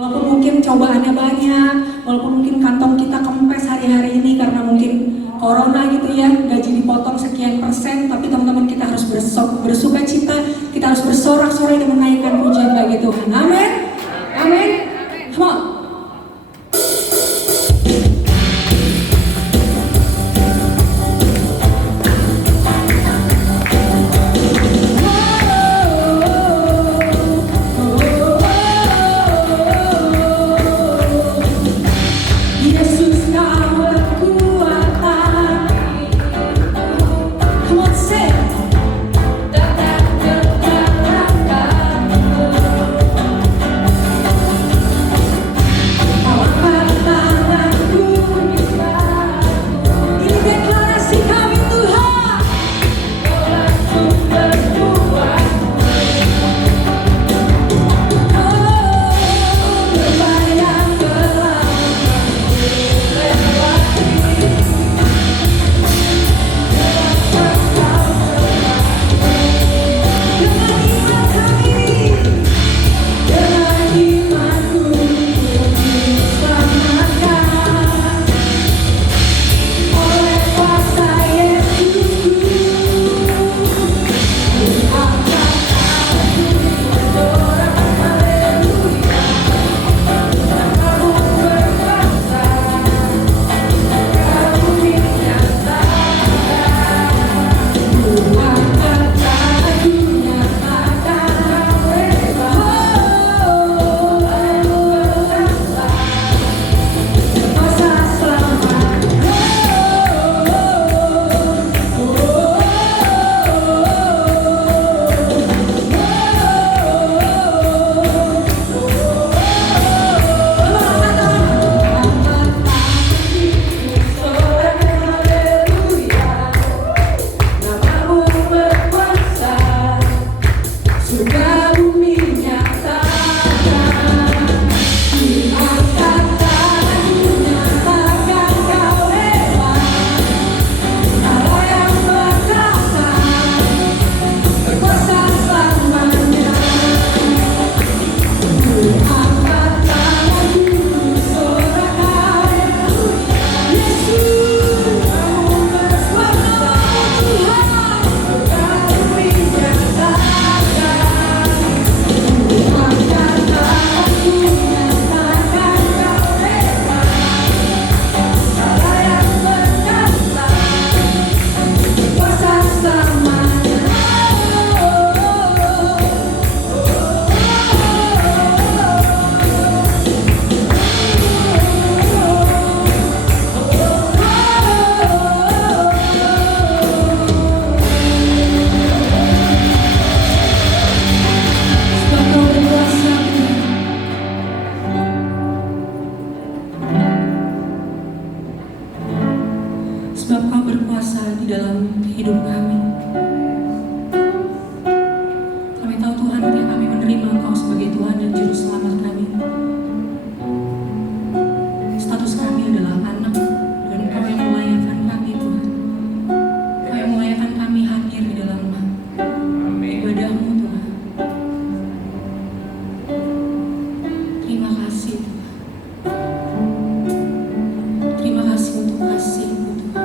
Walaupun mungkin cobaannya banyak, walaupun mungkin kantong kita kempes hari-hari ini karena mungkin corona gitu ya, gaji dipotong sekian persen, tapi teman-teman kita harus bersuka cita, kita harus bersorak-sorai dan menaikkan pujian bagi Tuhan. Amin. Amin. Come on. Sebab Kau berkuasa di dalam hidup kami. Kami tahu Tuhan, ketika kami menerima Engkau sebagai Tuhan dan Juru Selamat kami, status kami adalah anak, dan Engkau yang melayakkan kami Tuhan. Engkau yang melayakkan kami hadir di dalam ibadah-Mu Tuhan. Terima kasih Tuhan. Terima kasih untuk kasih-Mu Tuhan.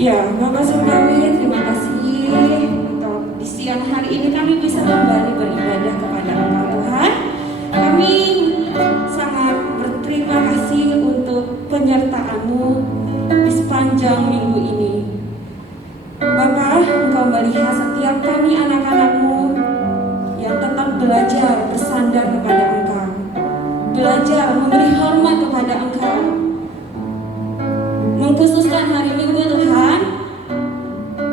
Ya, Bapak Surgawi, terima kasih untuk di siang hari ini kami bisa kembali beribadah kepada Engkau Tuhan. Kami sangat berterima kasih untuk penyertaan-Mu di sepanjang minggu ini. Bapak, Engkau melihat setiap kami anak-anak-Mu yang tetap belajar bersandar kepada Engkau, belajar memberi hormat kepada Engkau, mengkhususkan hari Minggu Tuhan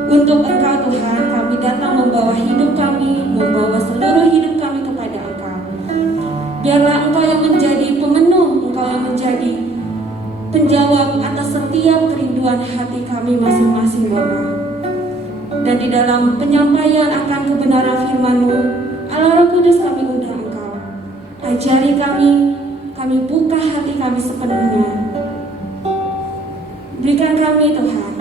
untuk Engkau Tuhan. Kami datang membawa hidup kami, membawa seluruh hidup kami kepada Engkau. Biarlah Engkau yang menjadi pemenuh, Engkau yang menjadi penjawab atas setiap kerinduan hati kami masing-masing, Bapa. Dan di dalam penyampaian akan kebenaran firman-Mu, Allah Roh Kudus, kami undang Engkau. Ajari kami buka hati kami sepenuhnya. Berikan kami Tuhan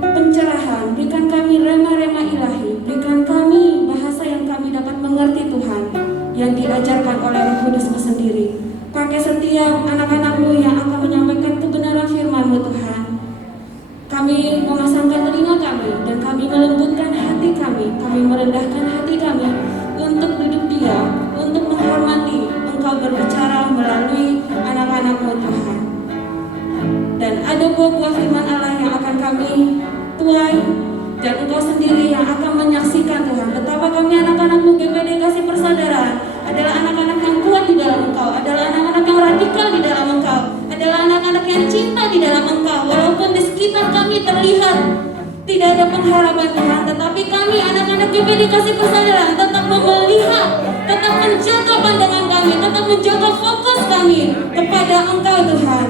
pencerahan, berikan kami rema-rema ilahi, berikan kami bahasa yang kami dapat mengerti Tuhan, yang diajarkan oleh Roh Kudus-Mu sendiri. Pakai setiap anak-anak-Mu yang akan menyampaikan kebenaran firman-Mu Tuhan. Kami memasangkan telinga kami dan kami melembutkan hati kami merendahkan hati kami untuk duduk diam, untuk menghormati Engkau berbicara melalui anak-anak-Mu Tuhan. Dan ada buah-buah firman Allah yang akan kami tuai, dan Engkau sendiri yang akan menyaksikan Tuhan betapa kami anak-anak-Mu GPD Kasih Persaudaraan adalah anak-anak yang kuat di dalam Engkau, adalah anak-anak yang radikal di dalam Engkau, adalah anak-anak yang cinta di dalam Engkau. Walaupun di sekitar kami terlihat tidak ada pengharapan Tuhan, tetapi kami anak-anak GPD Kasih Persaudaraan tetap melihat, tetap menjaga pandangan kami, tetap menjaga fokus kami kepada Engkau Tuhan.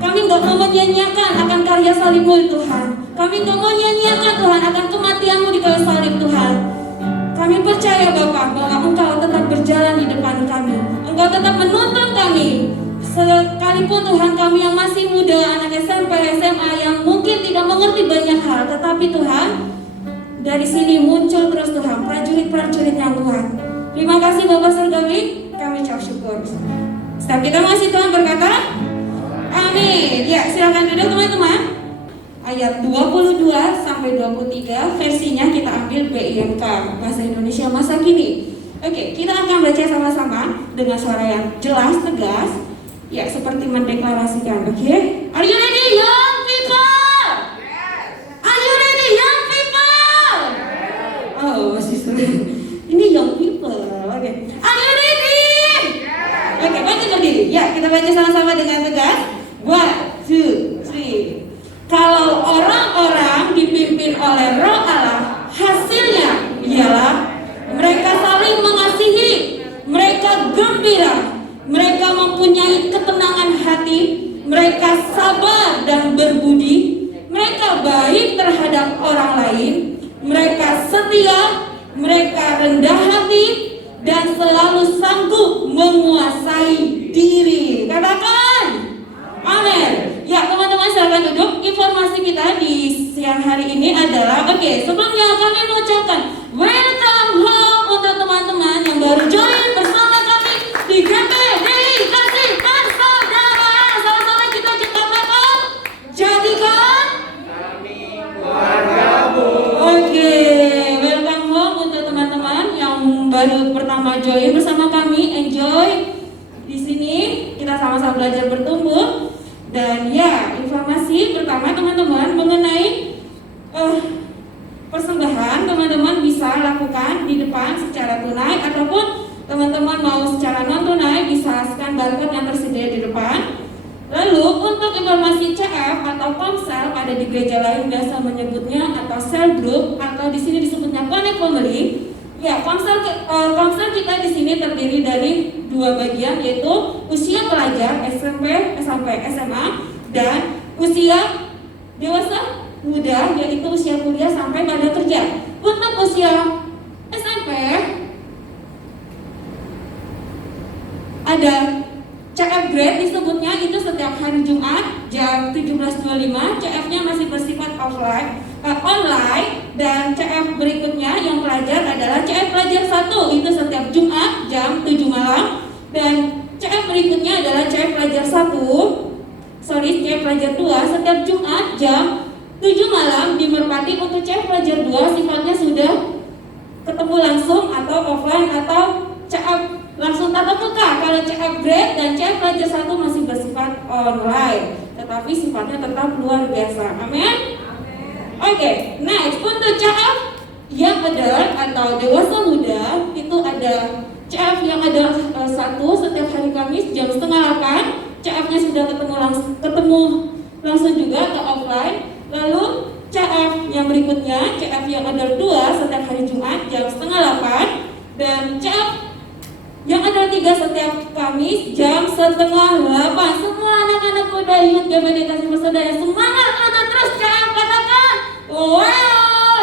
Kami gak mau menyanyiakan akan karya salib-Mu Tuhan. Kami gak mau menyanyiakan Tuhan akan kematian-Mu di kayu salib Tuhan. Kami percaya Bapak bahwa Engkau tetap berjalan di depan kami, Engkau tetap menuntun kami. Sekalipun Tuhan kami yang masih muda, anak SMP, SMA yang mungkin tidak mengerti banyak hal, tetapi Tuhan dari sini muncul terus Tuhan prajurit-prajurit yang kuat. Terima kasih Bapak Surgawi, kami ucap syukur. Setiap kita masih Tuhan berkata amin. Ya, silakan duduk teman-teman. Ayat 22 sampai 23 versinya kita ambil BIMK Bahasa Indonesia Masa Kini. Oke, kita akan baca sama-sama dengan suara yang jelas, tegas. Ya, seperti mendeklarasikan. Oke. Are you ready, young people? Are you ready, young people? Oh, masih seru. Ini young people. Oke. Are you ready? Oke, bangkit berdiri. Ya, kita baca sama-sama dengan tegas. 1, 2, 3. Kalau orang-orang dipimpin oleh Roh Allah, hasilnya ialah mereka saling mengasihi, mereka gembira, mereka mempunyai ketenangan hati, mereka sabar dan berbudi, mereka baik terhadap orang lain, mereka setia, mereka rendah hati, dan selalu sanggup menguasai diri. Katakan amin. Ya, teman-teman silakan duduk. Informasi kita di siang hari ini adalah sebelumnya kami mengucapkan welcome home untuk teman-teman yang baru join bersama kami di GPD Kasih Persaudaraan. Sama-sama kita ciptakan, jadikan kami keluarga-Mu. Welcome home untuk teman-teman yang baru pertama join bersama kami. Enjoy di sini, kita sama-sama belajar bertumbuh. Dan ya, informasi pertama teman-teman mengenai persembahan, teman-teman bisa lakukan di depan secara tunai, ataupun teman-teman mau secara non tunai bisa scan barcode yang tersedia di depan. Lalu untuk informasi CF atau komsel, pada di gereja lain biasa menyebutnya atau cell group, atau di sini disebutnya connect family. Ya, komsel kita di sini terdiri dari 2 bagian, yaitu usia pelajar SMP sampai SMA dan usia dewasa muda, yaitu usia kuliah sampai pada kerja. Untuk usia SMP ada CF grade disebutnya, itu setiap hari Jumat jam 17.25. CF-nya masih bersifat online. Dan CF berikutnya yang pelajar adalah CF pelajar 1, itu setiap Jumat jam 7 malam. Dan CF berikutnya adalah CF pelajar 1 CF Pelajar 2 setiap Jumat jam 7 malam di Merpati. Untuk CF Pelajar 2 sifatnya sudah ketemu langsung atau offline atau CF langsung tatap muka. Kalau CF Grade dan CF Pelajar 1 masih bersifat online, tetapi sifatnya tetap luar biasa. Amin. Oke, next untuk CF yang adult atau dewasa muda itu ada CF yang ada 1 setiap hari Kamis jam setengah 8. CF-nya sudah ketemu langsung juga atau offline. Lalu CF yang berikutnya, CF yang adult 2 setiap hari Jumat jam setengah 8. Dan CF yang ada 3 setiap Kamis jam setengah 8. Semua anak-anak muda youth GBD Kasih Bersaudara semangat untuk terus CF, katakan wow.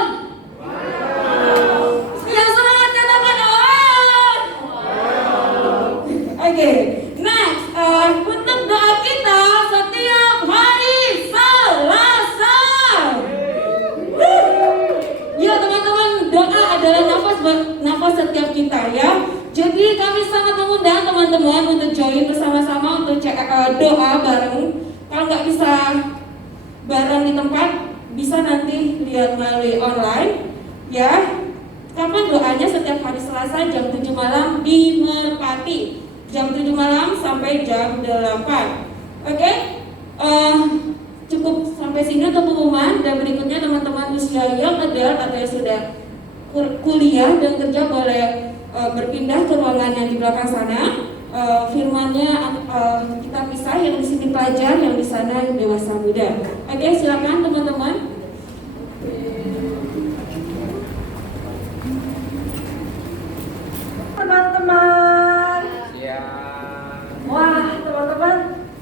Yang semangat katakan wow. Oke, next untuk doa kita setiap hari Selasa. Ya teman-teman, doa adalah nafas setiap kita ya. Jadi kami sangat mengundang teman-teman untuk join bersama-sama untuk doa bareng. Kalau nggak bisa bareng di tempat, bisa nanti lihat melalui online ya. Kapan doanya? Setiap hari Selasa jam 7 malam di Merpati. Jam 7 malam sampai jam 8. Oke? Cukup sampai sini untuk pengumuman. Dan berikutnya teman-teman usia yang adult atau yang sudah kuliah dan kerja boleh berpindah ke ruangan yang di belakang sana. Firmannya kita pisah, yang di sini pelajar, yang di sana dewasa muda. Oke, silakan teman-teman. Teman-teman, wah teman-teman,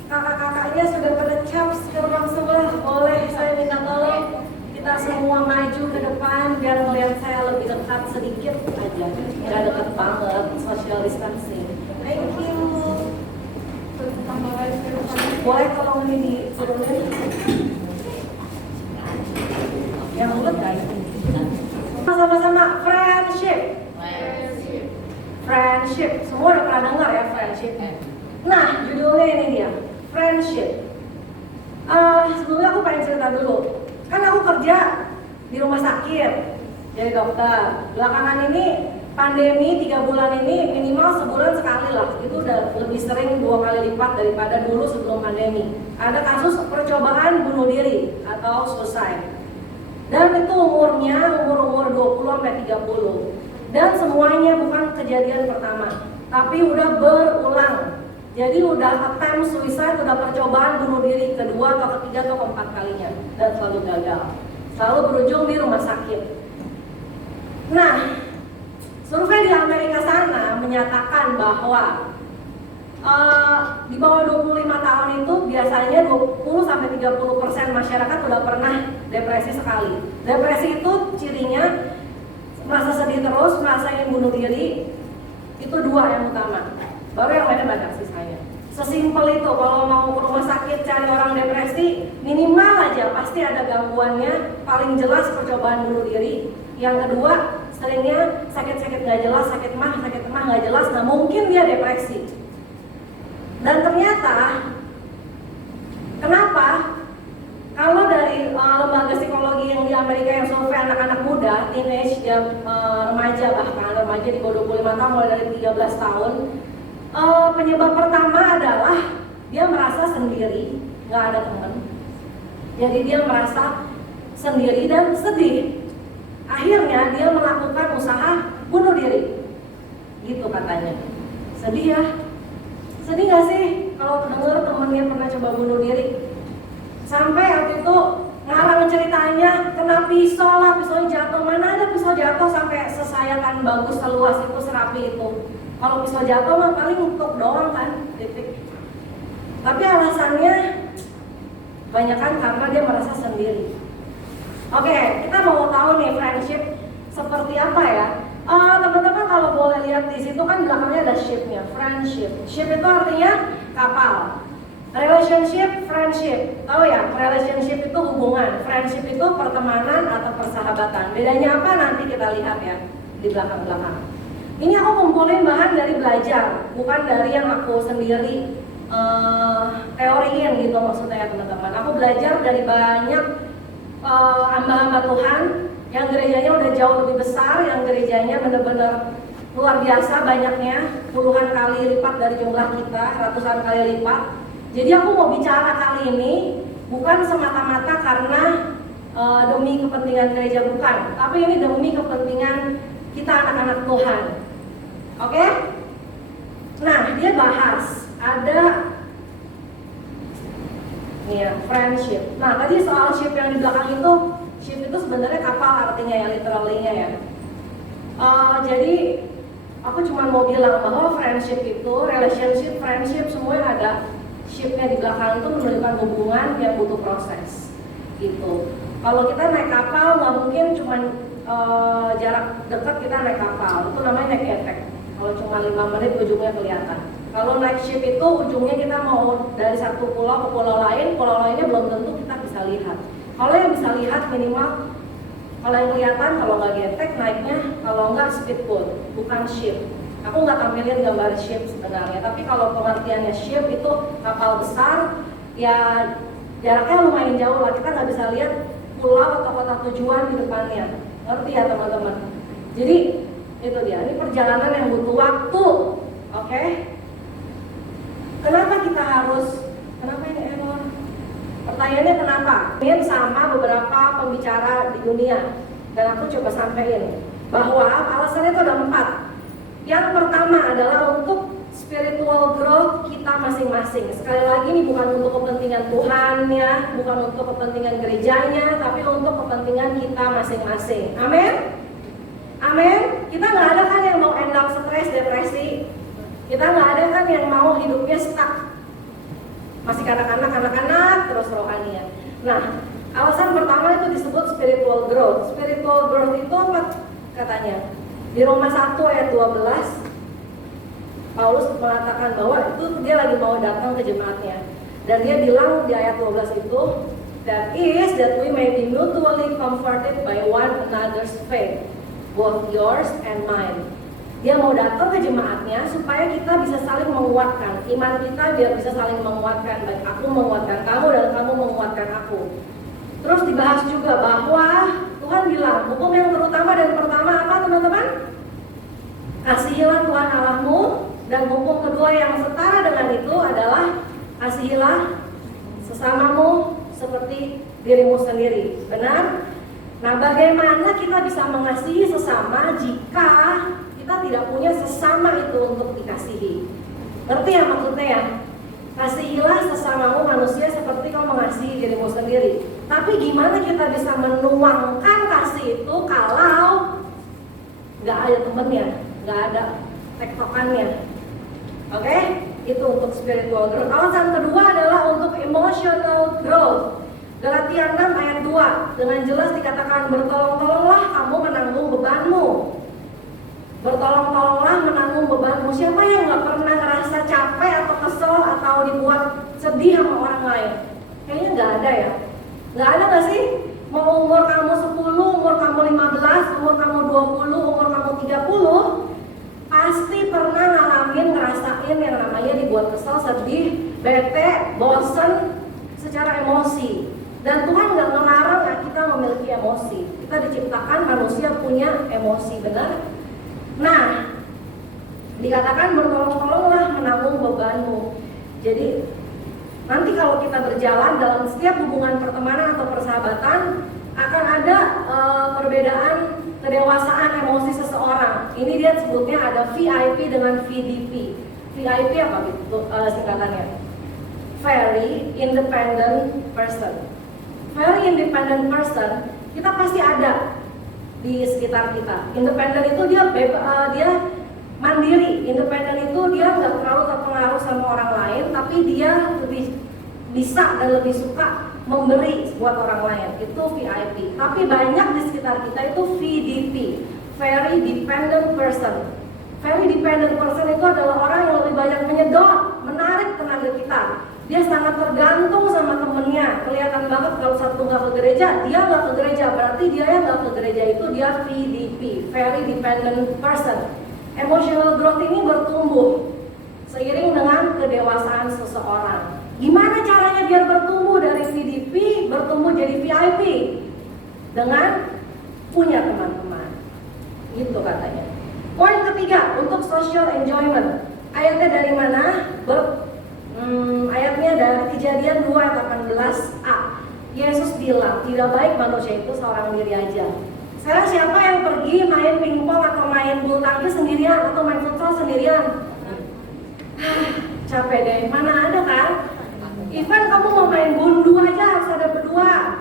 kakak-kakaknya sudah pada caps gerbang sebelah. Boleh saya minta tolong kita semua maju ke depan biar melihat saya lebih dekat sedikit aja, nggak dekat banget, social distancing. Thank you. Boleh tolong ini diturunin? Yang ulet guys. Sama-sama friendship. Friendship, semua udah pernah dengar ya friendship. Nah, judulnya ini dia, friendship. Sebelumnya aku pengen cerita dulu. Kan aku kerja di rumah sakit, jadi dokter. Belakangan ini pandemi 3 bulan ini minimal sebulan sekali lah. Itu udah lebih sering 2 kali lipat daripada dulu sebelum pandemi. Ada kasus percobaan bunuh diri atau suicide. Dan itu umurnya umur 20 sampai 30. Dan semuanya bukan kejadian pertama, tapi udah berulang. Jadi udah attempt suicide, udah percobaan bunuh diri kedua atau ketiga atau keempat kalinya, dan selalu gagal. Selalu berujung di rumah sakit. Nah, survei di Amerika sana menyatakan bahwa di bawah 25 tahun itu biasanya 20-30% masyarakat udah pernah depresi sekali. Depresi itu cirinya merasa sedih terus, merasa ingin bunuh diri. Itu 2 yang utama. Baru yang lainnya banyak sisanya. Sesimpel itu, kalau mau ke rumah sakit cari orang depresi, minimal aja pasti ada gangguannya. Paling jelas percobaan bunuh diri. Yang kedua, seringnya sakit-sakit gak jelas, sakit mah gak jelas. Nah mungkin dia depresi. Dan ternyata, kenapa? Kalau dari lembaga psikologi yang di Amerika yang survei anak-anak muda, teenage dan remaja, bahkan remaja di bawah 25 tahun mulai dari 13 tahun, penyebab pertama adalah dia merasa sendiri, nggak ada teman. Jadi dia merasa sendiri dan sedih. Akhirnya dia melakukan usaha bunuh diri, gitu katanya. Sedih ya? Sedih nggak sih kalau dengar temennya pernah coba bunuh diri? Sampai waktu itu ngarang ceritanya kena pisau lah, pisaunya jatuh. Mana ada pisau jatuh sampai sesayatan bagus seluas itu, serapi itu. Kalau pisau jatuh mah paling untuk doang kan, titik. Tapi alasannya banyak kan karena dia merasa sendiri. Oke, kita mau tahu nih friendship seperti apa ya. Teman-teman kalau boleh lihat di situ kan belakangnya ada ship-nya, friendship. Ship itu artinya kapal. Relationship, friendship, tahu ya, relationship itu hubungan, friendship itu pertemanan atau persahabatan. Bedanya apa nanti kita lihat ya di belakang-belakang. Ini aku kumpulin bahan dari belajar, bukan dari yang aku sendiri teoriin gitu maksudnya ya teman-teman. Aku belajar dari banyak hamba-hamba Tuhan yang gerejanya udah jauh lebih besar, yang gerejanya benar-benar luar biasa banyaknya, puluhan kali lipat dari jumlah kita, ratusan kali lipat. Jadi aku mau bicara kali ini bukan semata-mata karena demi kepentingan gereja, bukan, tapi ini demi kepentingan kita anak-anak Tuhan. Oke? Nah, dia bahas ada ya, friendship. Nah, tadi soal ship yang di belakang itu, ship itu sebenarnya kapal artinya ya, literally-nya ya. Jadi aku cuma mau bilang bahwa friendship itu, relationship, friendship, semua yang ada ship-nya di belakang itu menunjukkan hubungan yang butuh proses gitu. Kalau kita naik kapal nggak mungkin cuma jarak dekat kita naik kapal, itu namanya naik getek. Kalau cuma 5 menit ujungnya kelihatan. Kalau naik ship itu ujungnya kita mau dari satu pulau ke pulau lainnya belum tentu kita bisa lihat. Kalau yang bisa lihat minimal, kalau yang kelihatan, kalau nggak getek naiknya, kalau nggak speedboat, bukan ship. Aku nggak tampilin gambar ship sebenarnya, tapi kalau pengertiannya ship itu kapal besar, ya jaraknya lumayan jauh lah, kita nggak bisa lihat pulau atau kota tujuan di depannya. Ngerti ya teman-teman? Jadi itu dia, ini perjalanan yang butuh waktu, oke? Kenapa kita harus, kenapa ini error? Pertanyaannya kenapa? Ini sama beberapa pembicara di dunia, dan aku coba sampaikan bahwa alasannya itu ada 4. Yang pertama adalah untuk spiritual growth kita masing-masing. Sekali lagi ini bukan untuk kepentingan Tuhan ya, bukan untuk kepentingan gerejanya, tapi untuk kepentingan kita masing-masing. Amin? Amin? Kita nggak ada kan yang mau end up stres, depresi. Kita nggak ada kan yang mau hidupnya stuck. Masih anak-anak terus rohanian. Nah, alasan pertama itu disebut spiritual growth. Spiritual growth itu apa katanya? Di Roma 1 ayat 12, Paulus mengatakan bahwa itu dia lagi mau datang ke jemaatnya. Dan dia bilang di ayat 12 itu, that is that we may be mutually comforted by one another's faith, both yours and mine. Dia mau datang ke jemaatnya supaya kita bisa saling menguatkan. Iman kita biar bisa saling menguatkan. Baik aku menguatkan kamu dan kamu menguatkan aku. Terus dibahas juga bahwa Tuhan bilang hukum yang terutama dan pertama apa teman-teman? Kasihilah Tuhan Allahmu. Dan hukum kedua yang setara dengan itu adalah kasihilah sesamamu seperti dirimu sendiri. Benar? Nah, bagaimana kita bisa mengasihi sesama jika kita tidak punya sesama itu untuk dikasihi? Ngerti ya maksudnya ya? Kasihilah sesamamu manusia seperti kau mengasihi dirimu sendiri. Tapi gimana kita bisa menuangkan kasih itu kalau nggak ada temennya, nggak ada tektokannya? Oke? Itu untuk spiritual growth. Alasan kedua adalah untuk emotional growth. Galatia 6 ayat 2 dengan jelas dikatakan bertolong-tolonglah kamu menanggung bebanmu. Bertolong-tolonglah menanggung bebanmu. Siapa yang gak pernah ngerasa capek atau kesel atau dibuat sedih sama orang lain? Kayaknya gak ada ya. Gak ada gak sih? Mau umur kamu 10, umur kamu 15, umur kamu 20, umur kamu 30, pasti pernah ngalamin, ngerasain yang namanya dibuat kesel, sedih, bete, bosen secara emosi. Dan Tuhan gak ngelarang kita memiliki emosi. Kita diciptakan manusia punya emosi, benar? Nah, dikatakan bertolong-tolonglah menanggung bebanmu. Jadi nanti kalau kita berjalan dalam setiap hubungan pertemanan atau persahabatan akan ada perbedaan kedewasaan emosi seseorang. Ini dia sebutnya ada VIP dengan VDP. VIP apa gitu singkatannya? Very independent person. Very independent person, kita pasti ada di sekitar kita. Independen itu dia mandiri. Independen itu dia nggak terlalu terpengaruh sama orang lain, tapi dia lebih bisa dan lebih suka memberi buat orang lain. Itu VIP. Tapi banyak di sekitar kita itu VDP, very dependent person. Very dependent person itu adalah orang yang lebih banyak menyedot, menarik tenaga kita. Dia sangat tergantung sama temennya. Kelihatan banget kalau satu nggak ke gereja, dia nggak ke gereja. Berarti dia yang nggak ke gereja itu dia VDP, very dependent person. Emotional growth ini bertumbuh seiring dengan kedewasaan seseorang. Gimana caranya biar bertumbuh dari VDP, bertumbuh jadi VIP? Dengan punya teman-teman. Gitu katanya. Poin ketiga, untuk social enjoyment. Ayatnya dari mana? Ayatnya dari Kejadian 2:18a. Yesus bilang, tidak baik manusia itu seorang diri aja. Sekarang siapa yang pergi main pingpong atau main bulu tangkis sendirian atau main futsal sendirian? Capek deh, mana ada kan? Even kamu mau main gundu aja harus ada berdua.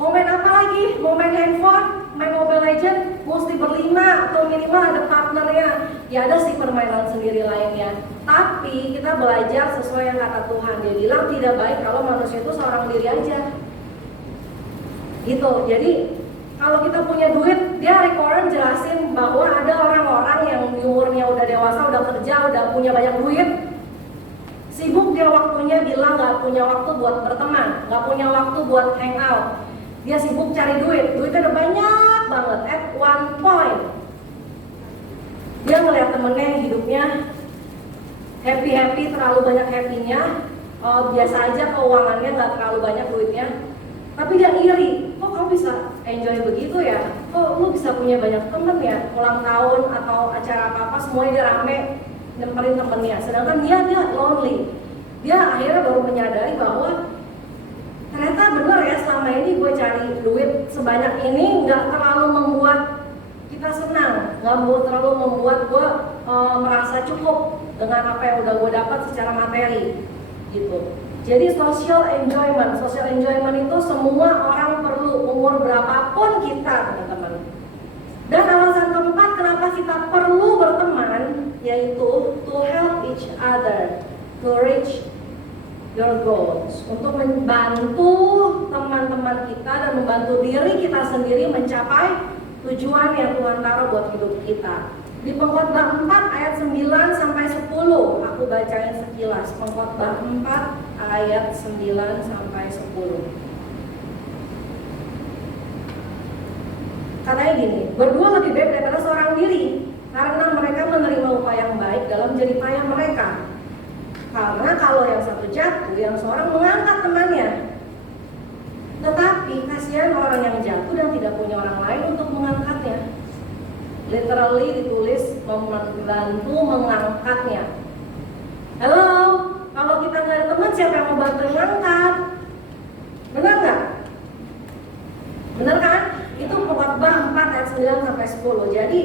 Mau main apa lagi? Mau main handphone, main Mobile Legend, mesti berlima atau minimal ada partnernya. Ya ada sih permainan sendiri lainnya. Tapi kita belajar sesuai yang kata Tuhan. Dia bilang tidak baik kalau manusia itu seorang diri aja. Gitu. Jadi kalau kita punya duit, dia Warren jelasin bahwa ada orang-orang yang umurnya udah dewasa, udah kerja, udah punya banyak duit, sibuk dia waktunya, bilang gak punya waktu buat berteman, gak punya waktu buat hangout. Dia sibuk cari duit, duitnya udah banyak banget. At one point dia ngeliat temennya yang hidupnya happy-happy, terlalu banyak happy-nya, biasa aja keuangannya, gak terlalu banyak duitnya. Tapi dia iri, kok kamu bisa enjoy begitu ya? Kok lu bisa punya banyak temen ya? Ulang tahun atau acara apa-apa semuanya dia rame nyemperin temennya. Sedangkan dia lonely. Dia akhirnya baru menyadari bahwa ternyata bener ya, selama ini gue cari duit sebanyak ini nggak terlalu membuat kita senang, nggak terlalu membuat gue merasa cukup dengan apa yang udah gue dapat secara materi gitu. Jadi social enjoyment itu semua orang perlu, umur berapapun kita, teman-teman. Dan alasan keempat kenapa kita perlu berteman, yaitu to help each other to reach your goals, untuk membantu teman-teman kita dan membantu diri kita sendiri mencapai tujuan yang Tuhan taruh buat hidup kita. Di Pengkhotbah 4 ayat 9 sampai 10, aku bacain sekilas. Pengkhotbah 4 ayat 9 sampai 10. Katanya gini, berdua lebih baik daripada seorang diri, karena mereka menerima upah yang baik dalam jerih payah mereka. Karena kalau yang satu jatuh, yang seorang mengangkat temannya. Tetapi kasihan orang yang jatuh dan tidak punya orang lain untuk mengangkatnya. Literally ditulis membantu mengangkatnya. Halo, kalau kita nggak ada teman, siapa yang mau bantu ngangkat? Benar nggak? Benar kan? Itu Pengkhotbah 4 ayat 9 sampai 10. Jadi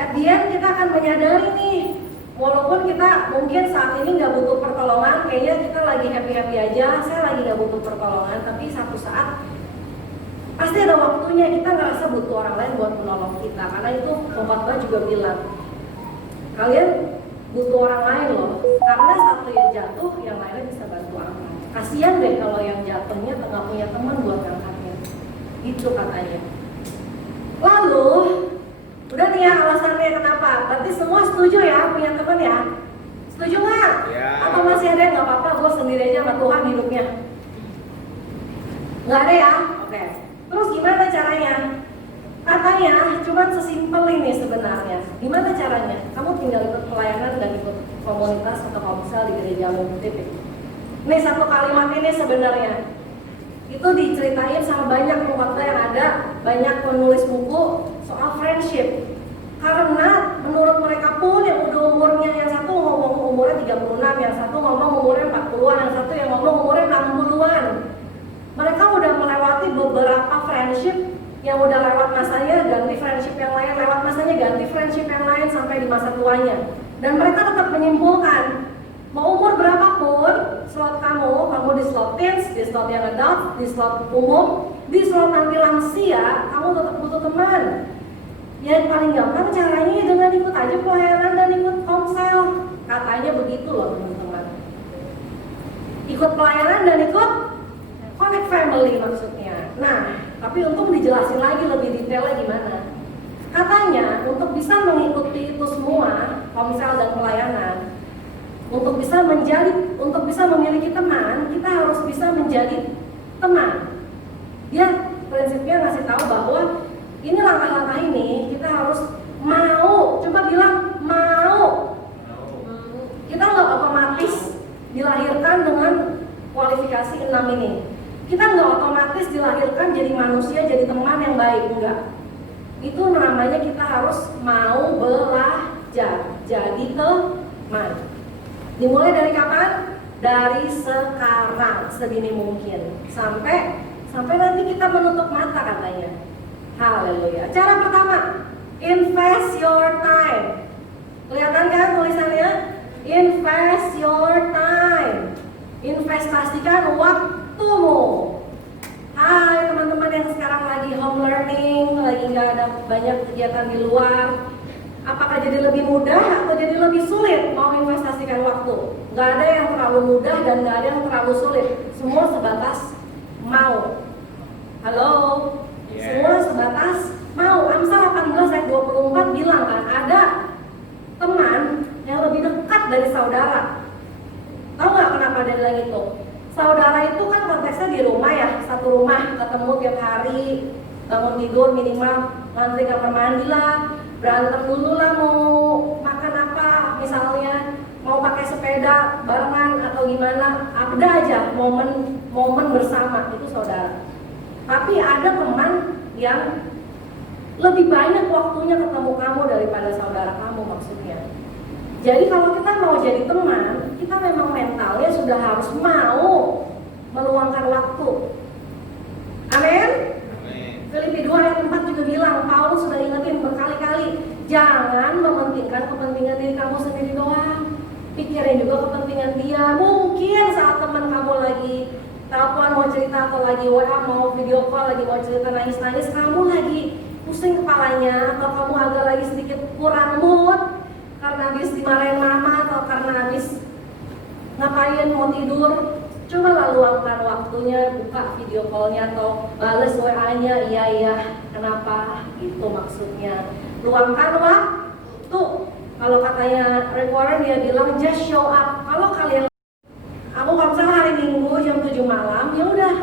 at the end kita akan menyadari nih, walaupun kita mungkin saat ini nggak butuh pertolongan, kayaknya kita lagi happy-happy aja, saya lagi nggak butuh pertolongan, tapi satu saat pasti ada waktunya kita ngerasa butuh orang lain buat menolong kita. Karena itu Pengkhotbah juga bilang, kalian butuh orang lain loh, karena satu yang jatuh, yang lainnya bisa bantu angkat. Kasian deh kalau yang jatuhnya nggak punya teman buat angkatnya. Itu katanya. Lalu udah nih ya alasannya kenapa. Berarti semua setuju ya punya teman ya? Setuju nggak? Ya. Atau masih ada yang nggak apa-apa, gue sendiri aja sama Tuhan hidupnya? Nggak ada ya? Oke. Terus gimana caranya? Katanya cuma sesimpel ini sebenarnya. Gimana caranya? Kamu tinggal ikut pelayanan dan ikut komunitas atau komsel di gerejamu. Nih satu kalimat ini sebenarnya itu diceritain sama banyak pengkhotbah yang ada, banyak penulis buku soal friendship. Karena menurut mereka pun yang udah umurnya, yang satu ngomong umurnya 36, yang satu ngomong umurnya 40-an, yang satu yang ngomong umurnya 60-an. Mereka udah melewati beberapa friendship yang udah lewat masanya, ganti friendship yang lain, lewat masanya ganti friendship yang lain sampai di masa tuanya. Dan mereka tetap menyimpulkan, mau umur berapapun, slot kamu di slot teens, di slot yang adult, di slot umum, di slot nanti lansia, kamu tetap butuh teman. Yang paling gampang caranya dengan ikut aja pelayanan dan ikut komsel. Katanya begitu loh teman-teman. Ikut pelayanan dan ikut connect family maksudnya. Nah, tapi untuk dijelasin lagi lebih detailnya gimana. Katanya untuk bisa mengikuti itu semua, komsel dan pelayanan, untuk bisa memiliki teman, kita harus bisa menjadi teman. Dia prinsipnya ngasih tahu bahwa ini langkah-langkah ini kita harus mau, coba bilang mau. Kita nggak malam ini. Kita nggak otomatis dilahirkan jadi manusia, jadi teman yang baik, enggak. Itu namanya kita harus mau belajar jadi teman. Dimulai dari kapan? Dari sekarang, sedini mungkin, sampai nanti kita menutup mata katanya. Haleluya. Cara pertama, invest your time. Kelihatan kan tulisannya? Invest your time. Investasikan waktumu. Hai teman-teman yang sekarang lagi home learning, lagi nggak ada banyak kegiatan di luar, apakah jadi lebih mudah atau jadi lebih sulit mau investasikan waktu? Nggak ada yang terlalu mudah dan nggak ada yang terlalu sulit. Semua sebatas mau. Halo? Semua sebatas mau. Amsal 18 ayat 24 bilang kan, ada teman yang lebih dekat dari saudara. Tahu nggak kenapa dia bilang itu? Saudara itu kan konteksnya di rumah ya, satu rumah, ketemu tiap hari, bangun tidur minimal ngantri kamar mandi lah, berantem dulu lah mau makan apa, misalnya mau pakai sepeda barengan atau gimana, ada aja momen bersama, itu saudara. Tapi ada teman yang lebih banyak waktunya ketemu kamu daripada saudara kamu maksudnya. Jadi kalau kita mau jadi teman, kita memang mentalnya sudah harus mau meluangkan waktu. Amin? Filipi 2 ayat 4 juga bilang, Paulus sudah ingetin berkali-kali, jangan mementingkan kepentingan diri kamu sendiri doang. Pikirin juga kepentingan dia. Mungkin saat teman kamu lagi telepon mau cerita atau lagi WA mau video call lagi mau cerita nangis-nangis, kamu lagi pusing kepalanya atau kamu agak lagi sedikit kurang mood karena habis dimarahin mama atau karena habis ngapain mau tidur, coba lah luangkan waktunya, buka video callnya atau bales WA-nya, iya kenapa, itu maksudnya. Luangkan waktu. Kalau katanya Rick Warren dia bilang just show up. Kalau kalian, aku kalau misalnya hari Minggu jam 7 malam, ya udah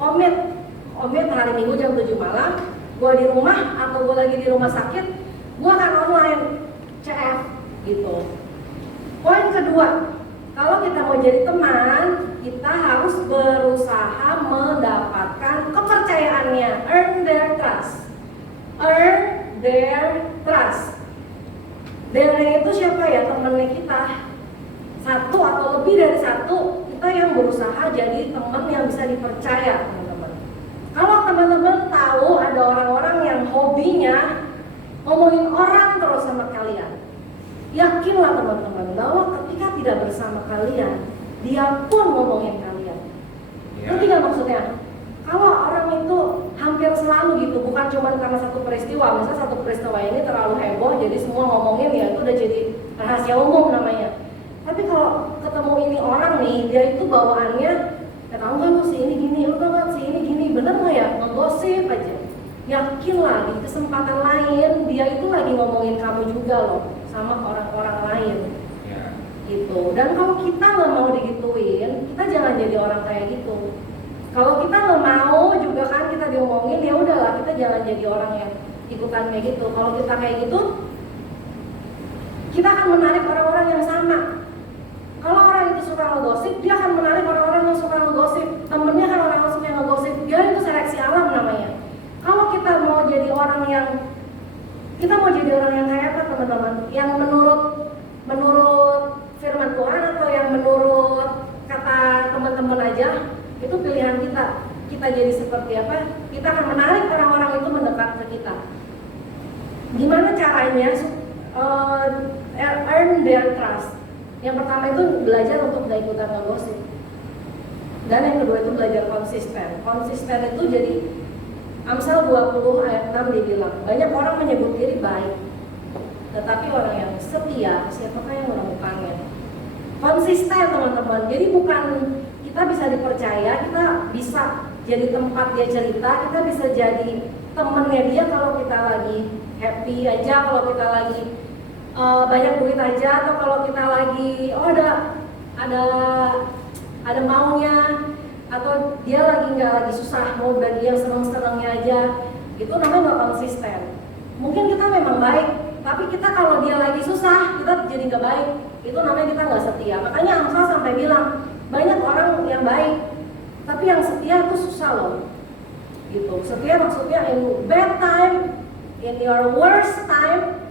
komit hari Minggu jam 7 malam, gue di rumah atau gue lagi di rumah sakit, gue akan online CF gitu. Poin kedua, kalau kita mau jadi teman, kita harus berusaha mendapatkan kepercayaannya, earn their trust. Their itu siapa ya? Temannya kita. Satu atau lebih dari satu, kita yang berusaha jadi teman yang bisa dipercaya, teman-teman. Kalau teman-teman tahu ada orang-orang yang hobinya ngomongin orang terus sama kalian, yakinlah teman-teman bahwa ketika tidak bersama kalian, dia pun ngomongin kalian. Ngerti nggak maksudnya? Kalau orang itu hampir selalu gitu, bukan cuma karena satu peristiwa. Misalnya satu peristiwa ini terlalu heboh, jadi semua ngomongin, ya itu udah jadi rahasia umum namanya. Tapi kalau ketemu ini orang nih, dia itu bawaannya, ya tahu nggak lu si ini gini, lu tau nggak si ini gini, bener nggak ya? Ngegosip aja. Yakinlah di kesempatan lain, dia itu lagi ngomongin kamu juga loh, sama orang-orang lain. Gitu. Dan kalau kita nggak mau digituin, kita jangan jadi orang kayak gitu. Kalau kita nggak mau juga kan kita diomongin, ya udahlah, kita jangan jadi orang yang ikutan kayak gitu. Kalau kita kayak gitu, kita akan menarik orang-orang yang sama. Kalau orang itu suka ngegosip, dia akan menarik orang-orang yang suka ngegosip. Temennya kan orang yang suka ngegosip, dia itu seleksi alam namanya. Kalau kita mau jadi orang yang kayak apa teman-teman? Yang menurut firman Tuhan atau yang menurut kata teman-teman aja, itu pilihan kita. Kita jadi seperti apa? Kita akan menarik orang-orang itu mendekat ke kita. Gimana caranya earn their trust? Yang pertama itu belajar untuk gak ikutan ngegosip. Dan yang kedua itu belajar konsisten. Konsisten itu jadi Amsal 20 ayat 6 dibilang, banyak orang menyebut diri baik, tetapi orang yang setia, siapakah yang menemukannya? Konsisten teman-teman. Jadi bukan kita bisa dipercaya, kita bisa jadi tempat dia cerita, kita bisa jadi temennya dia kalau kita lagi happy aja, kalau kita lagi banyak duit aja, atau kalau kita lagi ada maunya, atau dia lagi nggak lagi susah, mau bagi yang seneng-senengnya aja, itu namanya nggak konsisten. Mungkin kita memang baik, tapi kita kalau dia lagi susah, kita jadi nggak baik, itu namanya kita nggak setia. Makanya Amsal sampai bilang banyak orang yang baik, Tapi yang setia tuh susah loh. Gitu. Setia maksudnya in bad time, in your worst time,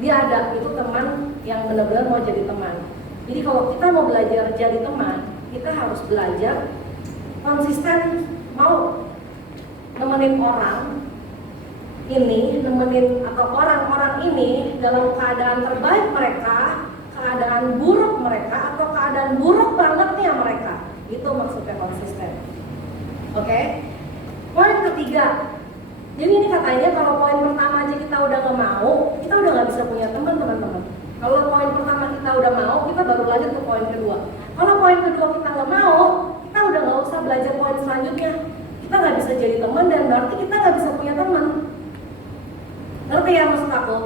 dia ada. Itu teman yang benar-benar mau jadi teman. Jadi kalau kita mau belajar jadi teman, kita harus belajar konsisten mau nemenin orang ini, nemenin atau orang-orang ini dalam keadaan terbaik mereka, keadaan buruk mereka, atau keadaan buruk bangetnya mereka. Itu maksudnya konsisten. Oke? Poin ketiga. Jadi ini katanya kalau poin pertama aja kita udah gak mau, kita udah gak bisa punya teman, teman-teman. Kalau poin pertama kita udah mau, kita baru lanjut ke poin kedua. Kalau poin kedua kita gak mau, kita udah gak usah belajar poin selanjutnya. Kita gak bisa jadi teman dan berarti kita gak bisa punya teman. Ngerti ya maksud aku?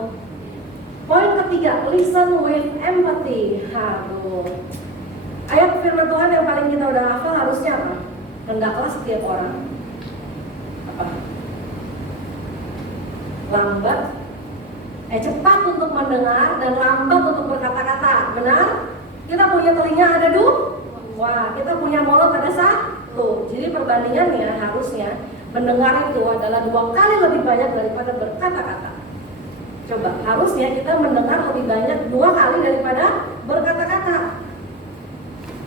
Poin ketiga, listen with empathy. Aduh. Ayat firman Tuhan yang paling kita udah hafal harusnya apa? Hendaklah setiap orang apa? Cepat untuk mendengar dan lambat untuk berkata-kata. Benar? Kita punya telinga ada dua, kita punya mulut ada satu. Jadi perbandingannya harusnya mendengar itu adalah 2 kali lebih banyak daripada berkata-kata. Coba, harusnya kita mendengar lebih banyak 2 kali daripada berkata-kata.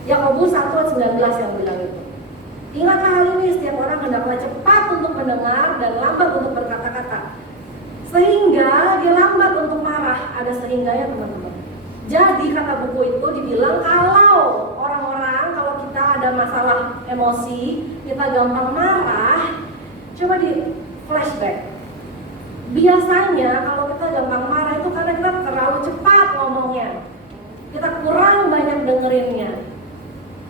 Yakobus 1:19 yang bilang itu. Ingatlah hal ini, setiap orang hendaklah cepat untuk mendengar dan lambat untuk berkata-kata. Sehingga dia lambat untuk marah. Ada sehingganya teman-teman. Jadi kata buku itu dibilang kalau orang-orang, kalau kita ada masalah emosi, kita gampang marah, coba di flashback. Biasanya kalau kita gampang marah itu karena kita terlalu cepat ngomongnya. Kita kurang banyak dengerinnya,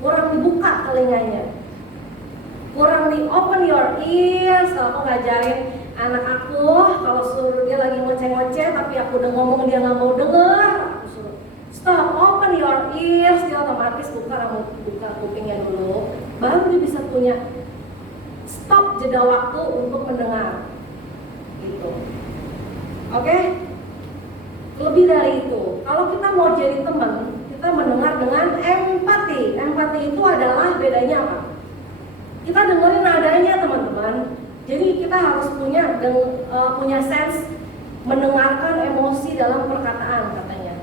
kurang dibuka telinganya, kurang di open your ears. Kalau aku ngajarin anak aku, kalau suruh dia lagi ngoceh-ngoceh tapi aku udah ngomong dia nggak mau denger, aku suruh stop, open your ears. Dia otomatis buka kupingnya dulu, baru dia bisa punya stop jeda waktu untuk mendengar gitu. Oke? Lebih dari itu, kalau kita mau jadi teman, kita mendengar dengan empati. Empati itu adalah bedanya apa? Kita dengerin nadanya teman-teman. Jadi kita harus punya sense mendengarkan emosi dalam perkataan katanya.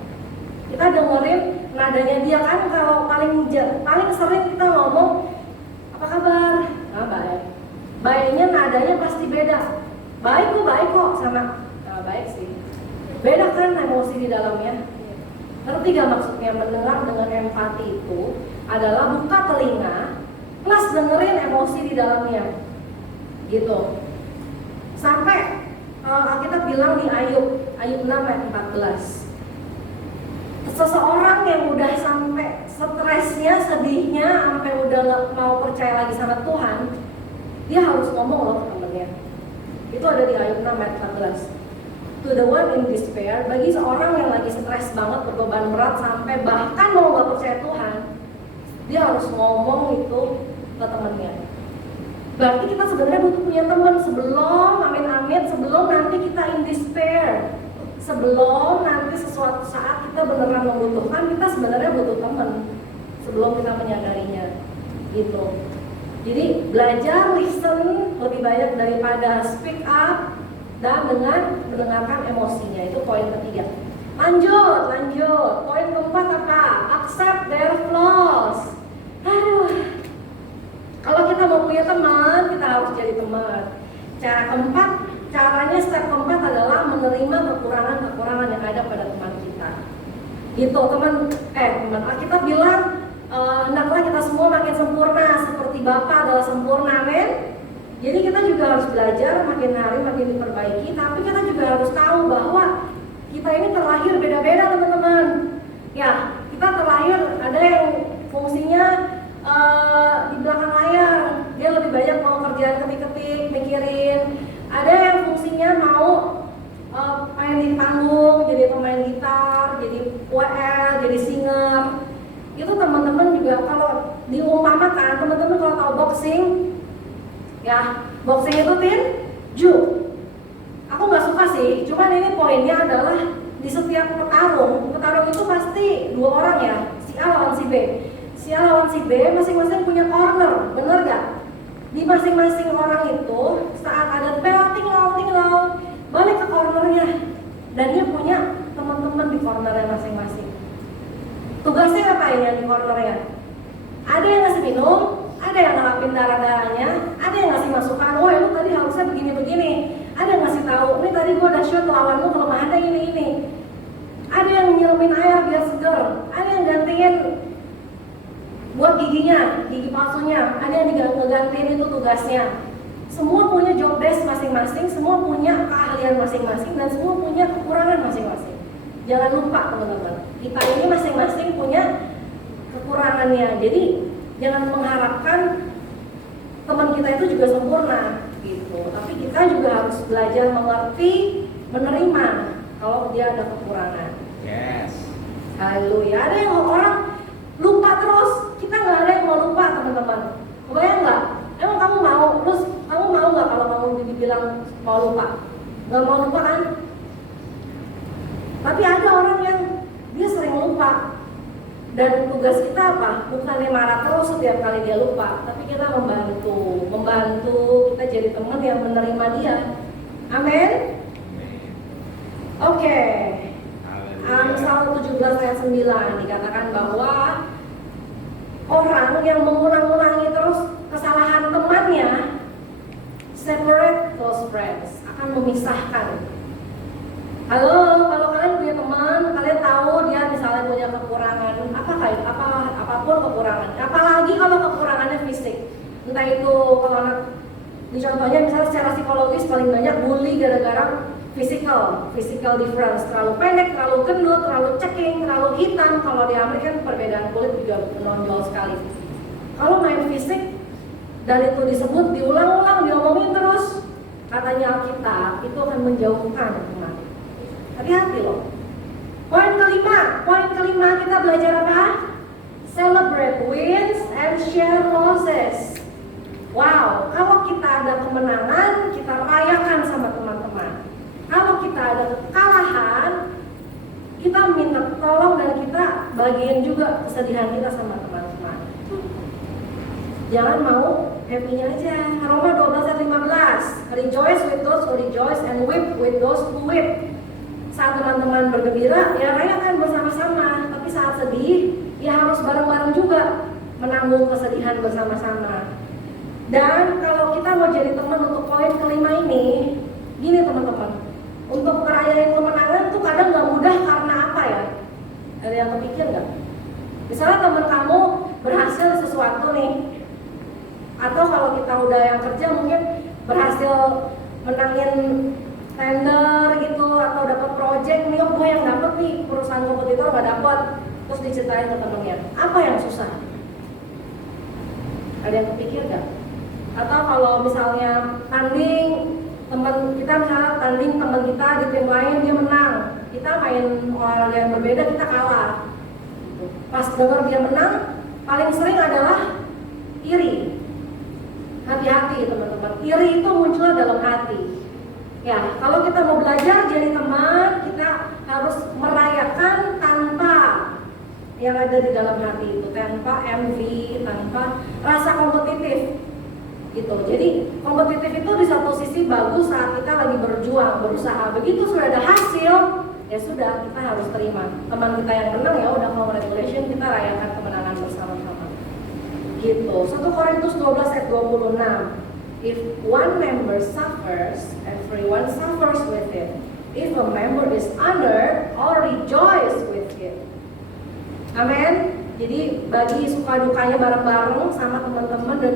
Kita dengerin nadanya dia kan. Kalau paling sering kita ngomong apa kabar? Nah, baik. Baiknya nadanya pasti beda. Baik kok sama baik sih. Beda kan emosi di dalamnya. Ngerti gak maksudnya mendengar dengan empati itu adalah buka telinga plus dengerin emosi di dalamnya. Gitu. Sampai kita bilang di Ayub 6 ayat 14. Seseorang yang udah sampai stresnya, sedihnya, sampai udah gak mau percaya lagi sama Tuhan, dia harus ngomong loh ke temennya. Itu ada di Ayub 6 ayat 14. To the one in despair, bagi seorang yang lagi stres banget, berbeban berat, sampai bahkan mau gak percaya Tuhan, dia harus ngomong itu ke temennya. Berarti kita sebenarnya butuh punya teman sebelum amin-amin, sebelum nanti kita in despair, sebelum nanti sesuatu saat kita beneran membutuhkan, kita sebenarnya butuh teman sebelum kita menyadarinya gitu. Jadi belajar listen lebih banyak daripada speak up dan dengan mendengarkan emosinya. Itu poin ketiga. Lanjut. Poin keempat apa? Accept their flaws. Aduh. Kalau kita mau punya teman, kita harus jadi teman. Step keempat adalah menerima kekurangan yang ada pada teman kita. Gitu, teman kita bilang hendaklah kita semua makin sempurna seperti Bapa adalah sempurna, amin. Jadi kita juga harus belajar makin hari makin diperbaiki, tapi kita juga harus tahu bahwa kita ini terlahir beda-beda teman-teman. Ya, kita terlahir ada yang fungsinya di belakang layar, dia lebih banyak mau kerjaan ketik-ketik, mikirin. Ada yang fungsinya mau main di panggung, jadi pemain gitar, jadi WL, jadi singer. Itu teman-teman juga kalau diumpamakan, teman-teman kalau tahu boxing, ya boxing itu tinju. Aku nggak suka sih, cuman ini poinnya adalah di setiap petarung itu pasti 2 orang ya, si A lawan si B. si A lawan si B, masing-masing punya corner, bener gak? Di masing-masing orang itu saat ada bel ting long, balik ke cornernya, dan dia punya teman-teman di cornernya masing-masing. Tugasnya ngapain yang di cornernya? Ada yang ngasih minum, ada yang ngelapin darah-darahnya, ada yang ngasih masukan, wah lu tadi harusnya begini-begini, ada yang ngasih tahu, ini tadi gua udah shoot lawanmu kelemahannya ini. Ada yang nyiramin air biar seger, ada yang gantiin buat giginya, gigi palsunya, ada yang ngegantiin itu tugasnya. Semua punya job desk masing-masing, semua punya keahlian masing-masing, dan semua punya kekurangan masing-masing. Jangan lupa teman-teman, kita ini masing-masing punya kekurangannya. Jadi jangan mengharapkan teman kita itu juga sempurna gitu. Tapi kita juga harus belajar mengerti, menerima kalau dia ada kekurangan. Yes. Haleluya. Ada yang orang lupa terus, kita nggak ada yang mau lupa teman-teman. Kebayang nggak? Emang kamu mau? Terus kamu mau nggak kalau kamu dibilang mau lupa? Nggak mau lupa kan? Tapi ada orang yang dia sering lupa. Dan tugas kita apa? Bukannya marah terus setiap kali dia lupa, tapi kita membantu kita jadi teman yang menerima dia. Amin. Oke. Amsal 17 ayat 9 dikatakan bahwa orang yang mengulang-ulangi terus kesalahan temannya, separate those friends, akan memisahkan. Halo, kalau kalian punya teman, kalian tahu dia misalnya punya kekurangan, apapun kekurangan, apalagi kalau kekurangannya fisik, entah itu kalau di contohnya misalnya secara psikologis paling banyak bully gara-gara physical difference, terlalu pendek, terlalu gendut, terlalu ceking, terlalu hitam. Kalau di Amerika kan perbedaan kulit juga menonjol sekali. Kalau main fisik dan itu disebut diulang-ulang, diomongin terus, katanya Alkitab itu akan menjauhkan teman. Hati-hati loh. Poin kelima kita belajar apa? Celebrate wins and share losses. Wow, kalau kita ada kemenangan, kita rayakan sama teman-teman. Kalau kita ada kekalahan, kita minta tolong dan kita bagiin juga kesedihan kita sama teman-teman. Jangan mau happy-nya aja. Roma 12 ayat 15. Rejoice with those who rejoice and weep with those who weep. Saat teman-teman bergembira, ya rayakan bersama-sama. Tapi saat sedih, ya harus bareng-bareng juga menanggung kesedihan bersama-sama. Dan kalau kita mau jadi teman untuk poin kelima ini, gini teman-teman, untuk merayain kemenangan tuh kadang nggak mudah karena apa ya? Ada yang kepikir nggak? Misalnya teman kamu berhasil sesuatu nih, atau kalau kita udah yang kerja mungkin berhasil menangin tender gitu, atau dapat project nih, oh gue yang dapet nih, perusahaan kompetitor nggak dapet, terus diceritain ke temennya. Apa yang susah? Ada yang kepikir nggak? Atau kalau misalnya tanding teman kita, misalnya tanding teman kita di tim lain dia menang, kita main olahraga yang berbeda, kita kalah. Pas dengar dia menang, paling sering adalah iri. Hati-hati teman-teman, iri itu muncul dalam hati. Ya, kalau kita mau belajar jadi teman, kita harus merayakan tanpa yang ada di dalam hati itu, tanpa envy, tanpa rasa kompetitif. Gitu. Jadi kompetitif itu di satu sisi bagus saat kita lagi berjuang, berusaha. Begitu sudah ada hasil, ya sudah, kita harus terima. Teman kita yang menang, ya udah, congratulations, kita rayakan kemenangan bersama-sama. Gitu. 1 Korintus 12 ayat 26. If one member suffers, everyone suffers with it. If a member is honored, all rejoice with it. Amin. Jadi bagi suka dukanya bareng-bareng sama teman-teman, dan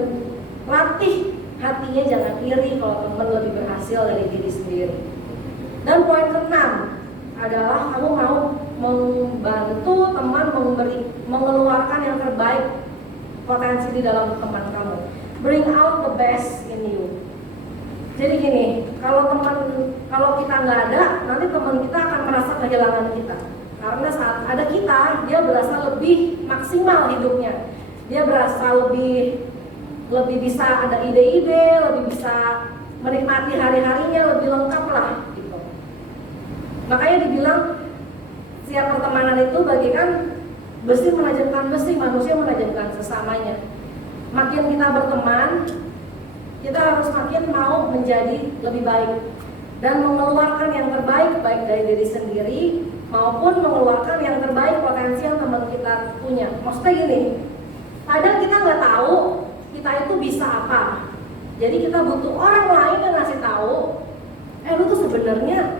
latih hatinya jangan iri kalau teman lebih berhasil dari diri sendiri. Dan poin ke-6 adalah kamu mau membantu teman mengeluarkan yang terbaik potensi di dalam teman kamu. Bring out the best in you. Jadi gini, kalau kita nggak ada, nanti teman kita akan merasa kehilangan kita. Karena saat ada kita, dia berasa lebih maksimal hidupnya. Dia berasa lebih bisa ada ide-ide, lebih bisa menikmati hari-harinya, lebih lengkap lah gitu. Makanya dibilang siap pertemanan itu bagikan Besi menajamkan besi, manusia menajamkan sesamanya. Makin kita berteman, kita harus makin mau menjadi lebih baik dan mengeluarkan yang terbaik, baik dari diri sendiri maupun mengeluarkan yang terbaik potensi yang teman kita punya. Maksudnya gini, kadang kita nggak tahu kita itu bisa apa. Jadi kita butuh orang lain yang ngasih tahu, lu tuh sebenarnya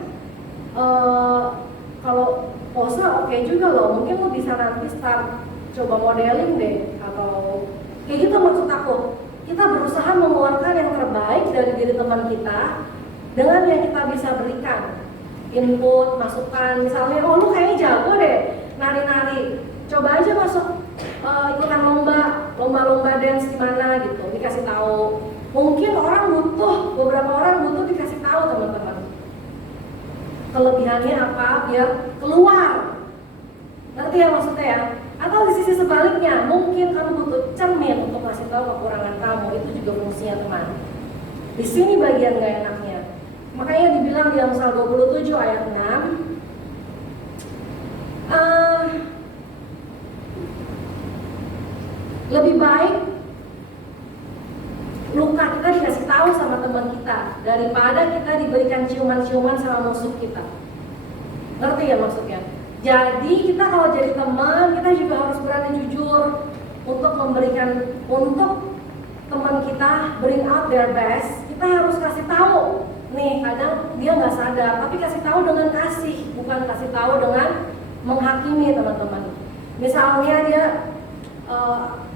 kalau pose oke juga loh, mungkin lu bisa nanti start coba modeling deh, atau kayak gitu. Maksud aku, kita berusaha mengeluarkan yang terbaik dari diri teman kita dengan yang kita bisa berikan input, masukan. Misalnya, lu kayaknya jago deh nari-nari, coba aja masuk ikutan lomba dance di mana gitu, dikasih tahu. Mungkin beberapa orang butuh dikasih tahu teman-teman kelebihannya apa biar keluar. Ngerti ya maksudnya ya? Atau di sisi sebaliknya, mungkin kamu butuh cermin untuk kasih tahu kekurangan kamu. Itu juga fungsinya teman. Di sini bagian gak enaknya. Makanya dibilang di Amsal 27 ayat 6, lebih baik luka kita dikasih tahu sama teman kita daripada kita diberikan ciuman-ciuman sama musuh kita. Ngerti ya maksudnya? Jadi kita kalau jadi teman, kita juga harus berani jujur untuk teman kita bring out their best. Kita harus kasih tahu. Nih, kadang dia nggak sadar, tapi kasih tahu dengan kasih, bukan kasih tahu dengan menghakimi teman-teman. Misalnya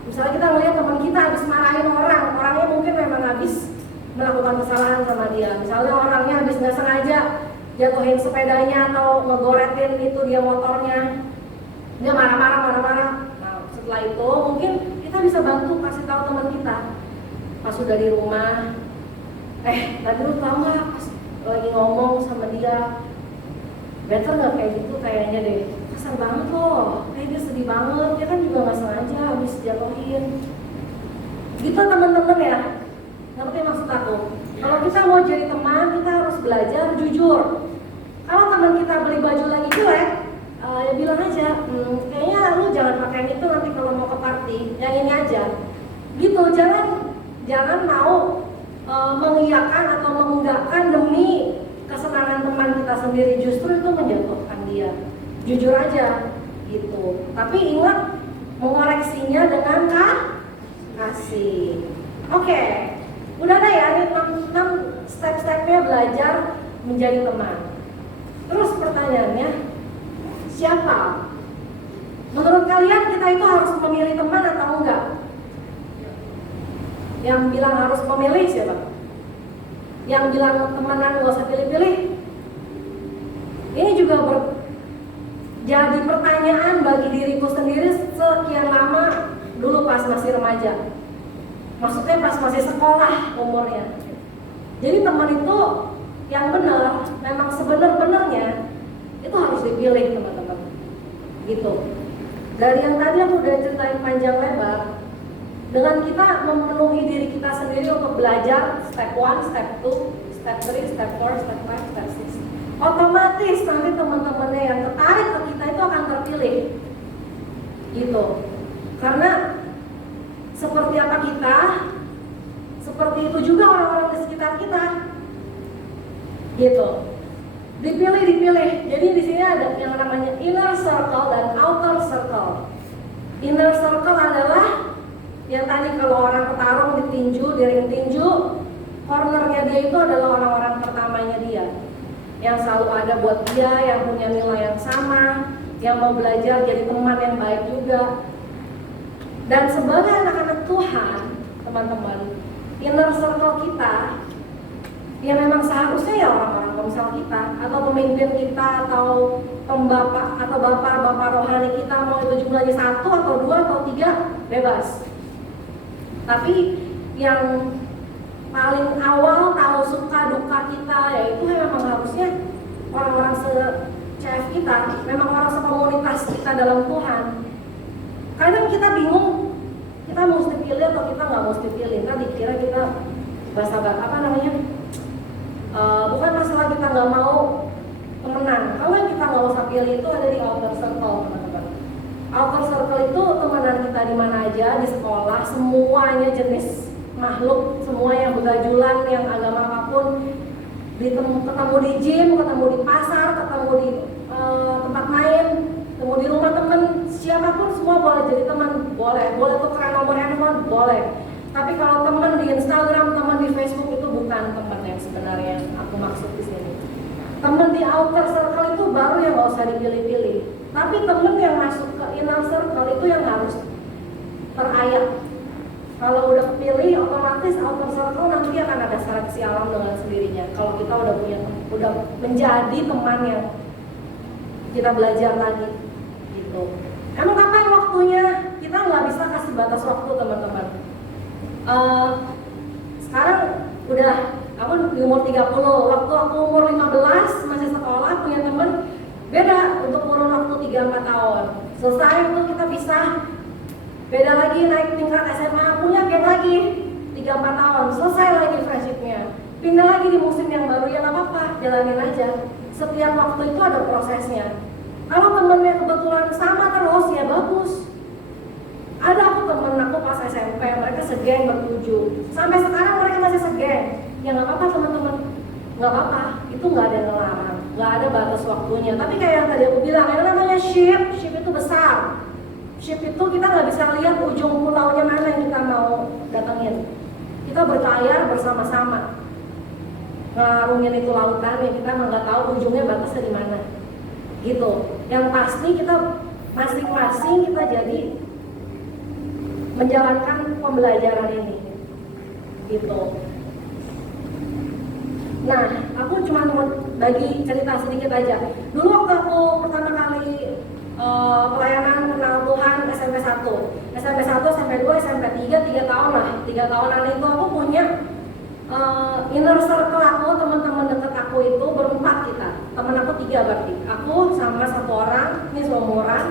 misalnya kita melihat teman kita habis marahin orangnya mungkin memang habis melakukan kesalahan sama dia. Misalnya orangnya habis nggak sengaja jatuhin sepedanya atau ngegoretin itu dia motornya, dia marah-marah. Nah, setelah itu mungkin kita bisa bantu kasih tahu teman kita pas sudah di rumah, tadi lu tau nggak pas lagi ngomong sama dia, better nggak kayak gitu kayaknya deh, kasar banget loh, dia sedih banget, dia kan juga nggak sengaja habis jatuhin. Gitu teman-teman ya, ngerti maksud aku? Kalau kita mau jadi teman, kita harus belajar jujur. Kalau teman kita beli baju lagi jelek, ya bilang aja, kayaknya lu jangan pakai itu nanti kalau mau ke party, yang ini aja. Gitu, jangan mau mengiyakan atau menggugahkan demi kesenangan teman kita sendiri, justru itu menjatuhkan dia. Jujur aja, gitu. Tapi ingat mengoreksinya dengan kasih. Oke. Udah ada ya, ini 6 step-stepnya belajar menjadi teman. Terus pertanyaannya, siapa? Menurut kalian kita itu harus memilih teman atau enggak? Yang bilang harus memilih siapa? Yang bilang temenan gak usah pilih-pilih? Ini juga jadi pertanyaan bagi diriku sendiri sekian lama dulu pas masih remaja. Maksudnya pas masih sekolah umurnya. Jadi teman itu yang benar, memang sebenar-benarnya itu harus dipilih teman-teman. Gitu. Dari yang tadi aku udah ceritain panjang lebar, dengan kita memenuhi diri kita sendiri untuk belajar step 1, step 2, step 3, step 4, step 5, step 6, otomatis nanti teman-temannya yang tertarik ke kita itu akan terpilih. Gitu. Karena seperti apa kita, seperti itu juga orang-orang di sekitar kita. Gitu. Dipilih. Jadi di sini ada yang namanya inner circle dan outer circle. Inner circle adalah yang tadi kalau orang petarung di ring tinju, cornernya dia itu adalah orang-orang pertamanya dia, yang selalu ada buat dia, yang punya nilai yang sama, yang mau belajar jadi teman yang baik juga. Dan sebagai anak-anak Tuhan, teman-teman, inner circle kita, ya memang seharusnya ya orang-orang komsel kita, atau pemimpin kita, atau pembapak, atau bapak-bapak rohani kita, mau itu jumlahnya 1 atau 2 atau 3, bebas. Tapi yang paling awal tahu suka duka kita, yaitu memang harusnya orang-orang se-CF kita, memang orang sekomunitas kita dalam Tuhan. Kadang kita bingung, kita mesti pilih atau kita nggak mesti pilih. Kan dikira kita bukan masalah kita nggak mau temenan. Kalau yang kita nggak usah pilih itu ada di outer circle, teman-teman. Outer circle itu temenan kita di mana aja, di sekolah, semuanya jenis makhluk, semua yang begajulan, yang agama apapun, ketemu di gym, ketemu di pasar, ketemu di tempat main, ketemu di rumah temen, siapapun semua boleh jadi teman, boleh tukeran nomor handphone, boleh. Tapi kalau teman di Instagram, teman di Facebook itu bukan teman yang sebenarnya aku maksud di sini. Teman di outer circle itu baru yang nggak usah dipilih-pilih. Tapi teman yang masuk ke inner circle itu yang harus terayak. Kalau udah kepilih, otomatis outer circle nanti akan ada seleksi alam dengan sendirinya. Kalau kita udah menjadi teman yang kita belajar lagi, gitu. Emang kapan waktunya? Kita nggak bisa kasih batas waktu, teman-teman. Sekarang udah aku di umur 30, waktu aku umur 15 masih sekolah punya temen beda untuk kurun waktu 3-4 tahun. Selesai itu kita bisa beda lagi, naik tingkat SMA punya gap lagi 3-4 tahun, selesai lagi friendshipnya, pindah lagi di musim yang baru, ya nggak apa-apa, jalanin aja. Setiap waktu itu ada prosesnya. Kalau temennya kebetulan sama terus, ya bagus. Ada aku temen aku pas SMP, mereka segeng bertujuh, sampai sekarang mereka masih segeng. Ya nggak apa-apa teman-teman, nggak apa-apa, itu nggak ada yang ngelarang, nggak ada batas waktunya. Tapi kayak yang tadi aku bilang, yang namanya ship itu besar. Ship itu kita nggak bisa lihat ujung pulaunya mana yang kita mau datengin. Kita berlayar bersama-sama, ngarungin itu lautan yang kita nggak tahu ujungnya batasnya di mana. Gitu. Yang pasti kita masing-masing kita jadi menjalankan pembelajaran ini. Gitu. Nah, aku cuma mau bagi cerita sedikit aja. Dulu waktu aku pertama kali pelayanan kenal Tuhan SMP 1, SMP 1, SMP 2, SMP 3 tahun lah. 3 tahunan itu aku punya inner circle aku, teman-teman dekat aku itu berempat kita. Teman aku 3 berarti. Aku sama satu orang, ini seumuran.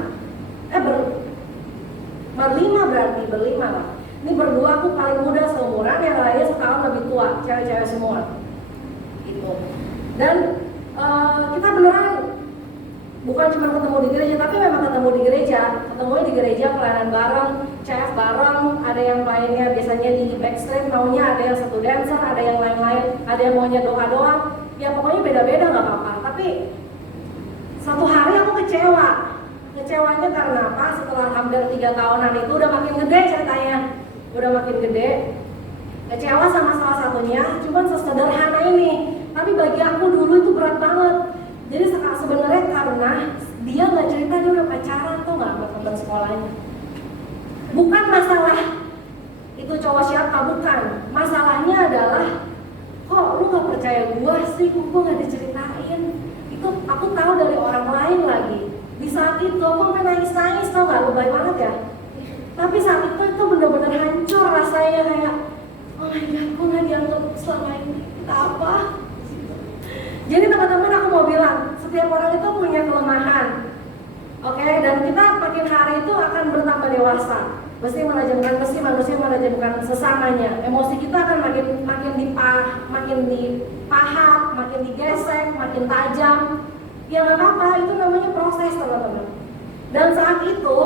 Berlima lah. Ini berdua aku paling muda seumuran, yang lainnya setahun lebih tua, cewek-cewek semua. Gitu. Dan kita beneran bukan cuma ketemu di gereja, tapi memang ketemu di gereja. Ketemunya di gereja, pelayanan bareng, CF bareng, ada yang lainnya biasanya di backstage, maunya ada yang satu dancer, ada yang lain-lain, ada yang maunya doa-doa. Ya pokoknya beda-beda nggak apa-apa. Tapi satu hari aku kecewa. Kecewanya karena apa? Setelah hampir 3 tahunan itu udah makin gede ceritanya, udah makin gede. Kecewa sama salah satunya, cuman sesederhana ini. Tapi bagi aku dulu itu berat banget. Jadi sebenarnya karena dia nggak cerita dia udah pacaran tuh nggak sama teman sekolahnya. Bukan masalah itu cowok siapa, bukan. Masalahnya adalah kok lu nggak percaya gua sih, gua nggak diceritain. Itu aku tahu dari orang lain lagi. Di saat itu aku sampai nangis-nangis, tau gak, lebay banget ya. Tapi saat itu bener-bener hancur rasanya, kayak oh my god, gue gak dianggap selama ini, kita apa? Jadi teman-teman aku mau bilang, setiap orang itu punya kelemahan. Oke, dan kita makin hari itu akan bertambah dewasa. Mesti manusia menajamkan sesamanya. Emosi kita akan makin dipahat, makin digesek, makin tajam. Ya nggak apa-apa, itu namanya proses teman-teman. Dan saat itu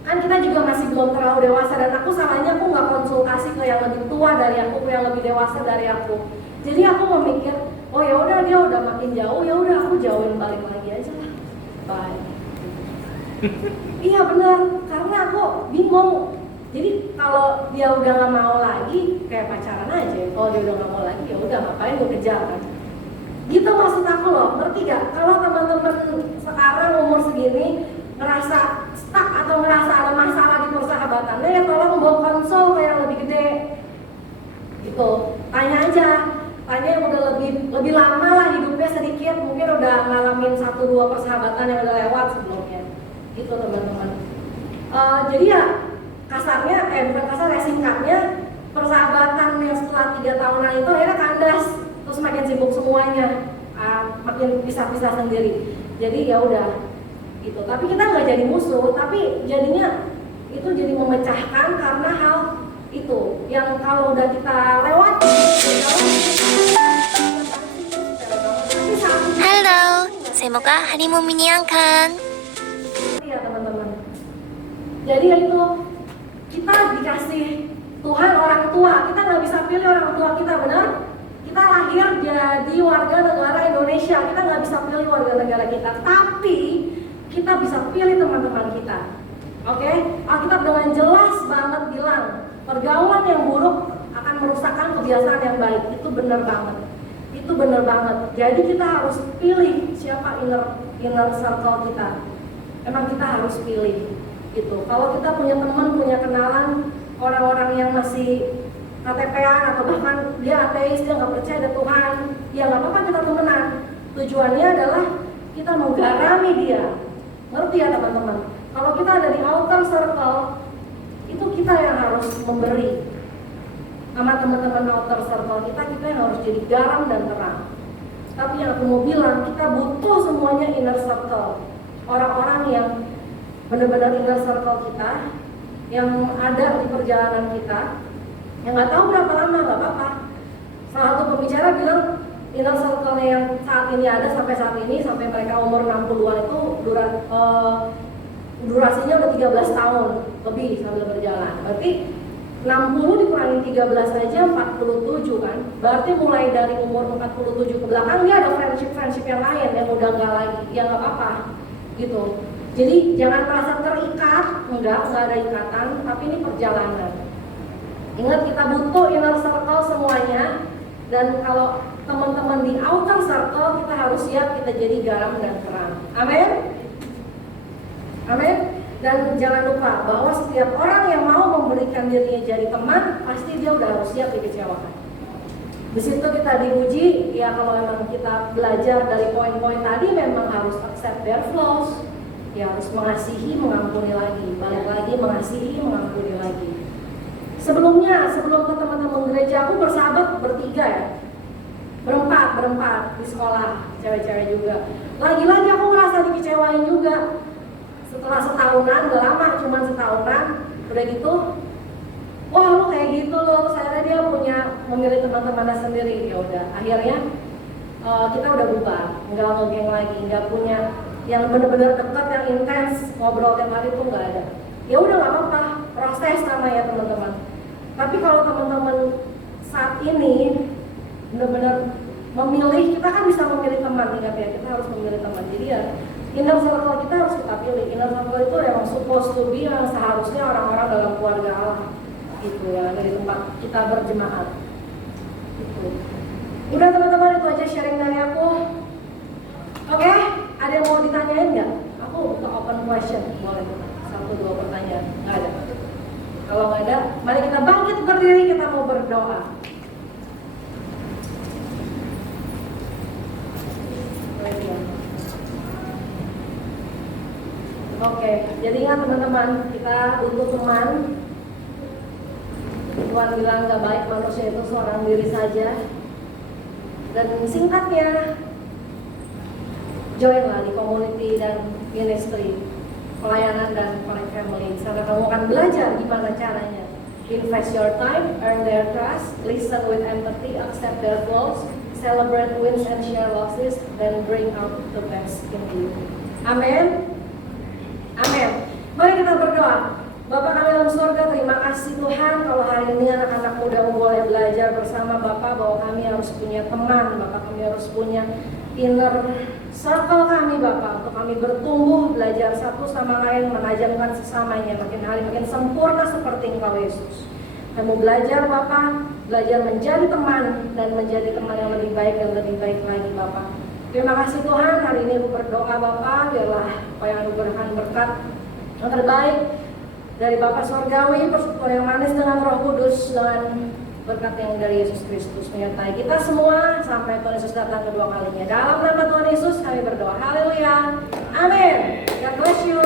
kan kita juga masih belum terlalu dewasa, dan aku salahnya aku nggak konsultasi ke yang lebih tua dari aku, ke yang lebih dewasa dari aku. Jadi aku memikir, oh ya udah dia udah makin jauh, ya udah aku jauhin balik lagi aja lah. Bye. Iya benar, karena aku bingung. Jadi kalau dia udah nggak mau lagi, kayak pacaran aja. Kalau dia udah nggak mau lagi, ya udah ngapain gue kejar kan? Gitu maksud aku loh, ngerti gak? Kalau teman-teman sekarang umur segini ngerasa stuck atau ngerasa ada masalah di persahabatannya, ya tolong bawa konsol kayak yang lebih gede. Gitu, tanya aja, tanya yang udah lebih lama lah hidupnya sedikit, mungkin udah ngalamin 1-2 persahabatan yang udah lewat sebelumnya. Gitu teman-teman. Jadi ya kasarnya, bukan kasar ya, singkatnya persahabatan yang setelah 3 tahunan itu akhirnya kandas. Terus makin sibuk semuanya, makin pisah-pisah sendiri. Jadi ya udah gitu. Tapi kita nggak jadi musuh, tapi jadinya itu jadi memecahkan karena hal itu yang kalau udah kita lewati. Halo, semoga harimu menyenangkan. Iya teman-teman. Jadi itu kita dikasih Tuhan orang tua, kita nggak bisa pilih orang tua kita, benar? Kita lahir jadi warga negara Indonesia, kita nggak bisa pilih warga negara kita, tapi kita bisa pilih teman-teman kita. Oke? Alkitab dengan jelas banget bilang pergaulan yang buruk akan merusakkan kebiasaan yang baik. Itu benar banget. Itu benar banget. Jadi kita harus pilih siapa inner circle kita. Emang kita harus pilih gitu. Kalau kita punya teman, punya kenalan orang-orang yang masih KTP-an atau bahkan dia ateis, dia nggak percaya ada Tuhan, ya nggak apa-apa kita temenan. Tujuannya adalah kita menggarami dia. Ngerti ya teman-teman? Kalau kita ada di outer circle, itu kita yang harus memberi. Sama teman-teman outer circle kita yang harus jadi garam dan terang. Tapi yang aku mau bilang, kita butuh semuanya inner circle. Orang-orang yang benar-benar inner circle kita, yang ada di perjalanan kita, yang nggak tahu berapa lama, nggak apa-apa. Salah satu pembicara bilang inner circle yang saat ini ada sampai saat ini, sampai mereka umur 60-an itu durasinya udah 13 tahun lebih sambil berjalan. Berarti 60 dikurangi 13 aja 47 kan. Berarti mulai dari umur 47 ke belakang dia ada friendship yang lain yang udah nggak lagi, ya nggak apa-apa gitu. Jadi jangan merasa terikat, enggak ada ikatan, tapi ini perjalanan. Ingat kita butuh inner circle semuanya, dan kalau teman-teman di outer circle kita harus siap kita jadi garam dan terang. Amin. Amin. Dan jangan lupa bahwa setiap orang yang mau memberikan dirinya jadi teman, pasti dia udah harus siap dikecewakan. Di situ kita diuji, ya kalau memang kita belajar dari poin-poin tadi memang harus accept their flaws, ya harus mengasihi, mengampuni lagi, balik lagi mengasihi, mengampuni lagi. Sebelum ke teman-teman gereja aku bersahabat bertiga ya, berempat di sekolah, cewek-cewek juga. Lagi-lagi aku ngerasa dikecewain juga. Setelah setahunan, gak lama, cuma setahunan, udah gitu, wah lu kayak gitu loh. Saya dia memilih teman-temannya sendiri. Ya udah, akhirnya kita udah bubar, nggak ngegeng lagi, nggak punya yang benar-benar dekat, yang intens, ngobrol tiap hari tuh nggak ada. Ya udah nggak apa-apa, proses namanya teman-teman. Tapi kalau teman-teman saat ini benar-benar memilih, kita kan bisa memilih teman, ingat ya, kita harus memilih teman. Jadi ya inner circle kita harus kita pilih. Inner circle itu emang supposed to be yang seharusnya orang-orang dalam keluarga Allah gitu ya, dari tempat kita berjemaat gitu. Udah teman-teman, itu aja sharing dari aku. Oke, ada yang mau ditanyain nggak? Aku buka open question, boleh 1-2 pertanyaan. Nggak ada. Kalau nggak ada, mari kita bangkit berdiri, kita mau berdoa. Oke, jadi ingat teman-teman, kita butuh teman. Tuhan bilang gak baik manusia itu seorang diri saja. Dan singkatnya, joinlah di community dan ministry, pelayanan dan connect family. Sana kamu akan belajar gimana caranya. Invest your time, earn their trust, listen with empathy, accept their flaws, celebrate wins and share losses, then bring out the best in you. Amin. Amin. Mari kita berdoa. Bapak kami dalam surga, terima kasih Tuhan kalau hari ini anak-anak muda boleh belajar bersama Bapak bahwa kami harus punya teman, Bapak kami harus punya inner circle kami Bapak, untuk kami bertumbuh, belajar satu sama lain, menajamkan sesamanya, makin hari makin sempurna seperti Engkau Yesus. Kami belajar Bapak, belajar menjadi teman dan menjadi teman yang lebih baik dan lebih baik lagi Bapak. Terima kasih Tuhan, hari ini aku berdoa Bapak, biarlah apa yang anugerahkan berkat yang terbaik dari Bapa Surgawi, persekutuan yang manis dengan Roh Kudus, dengan berkat yang dari Yesus Kristus menyertai kita semua sampai Tuhan Yesus datang kedua kalinya. Dalam nama Tuhan Yesus kami berdoa. Haleluya. Amin. God bless you.